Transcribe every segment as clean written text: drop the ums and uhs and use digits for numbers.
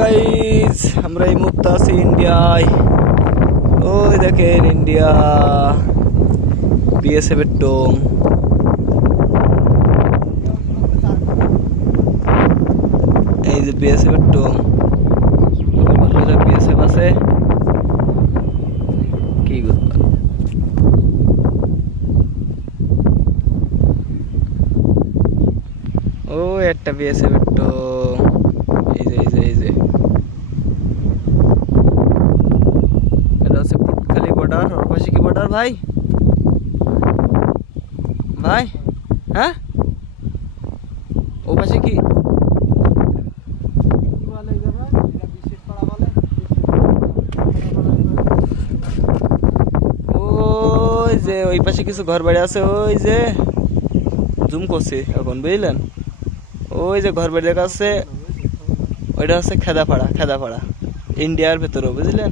Guys, আমরা এই মুহূর্তে আছি ইন্ডিয়ায়। ওই দেখেন ইন্ডিয়া, বিএসএফ এর টোং। এই যে বিএসএফ এর টোং, বিএসএফ আছে কি করবা। ও একটা বিএসএফ এর টোং, এই যে এই যে এই যে এটা হচ্ছে পুটখালি বর্ডার। ওর পাশে কি বর্ডার ভাই? ভাই হ্যাঁ, ও পাশে কি ওই যে ওই পাশে কিছু ঘর বাড়ি আছে, ওই যে জুম করছি এখন বুঝলেন। ওই যে ঘর বাড়ি দেখা আছে, ওইটা হচ্ছে খেদাপাড়া। খেদাপাড়া ইন্ডিয়ার ভেতরে, বুঝলেন।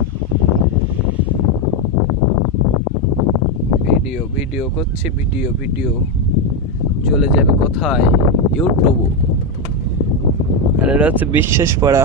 ভিডিও ভিডিও করছি, ভিডিও ভিডিও চলে যাবে কোথায়? ইউটিউব। আর এটা হচ্ছে বিশ্বাস পাড়া।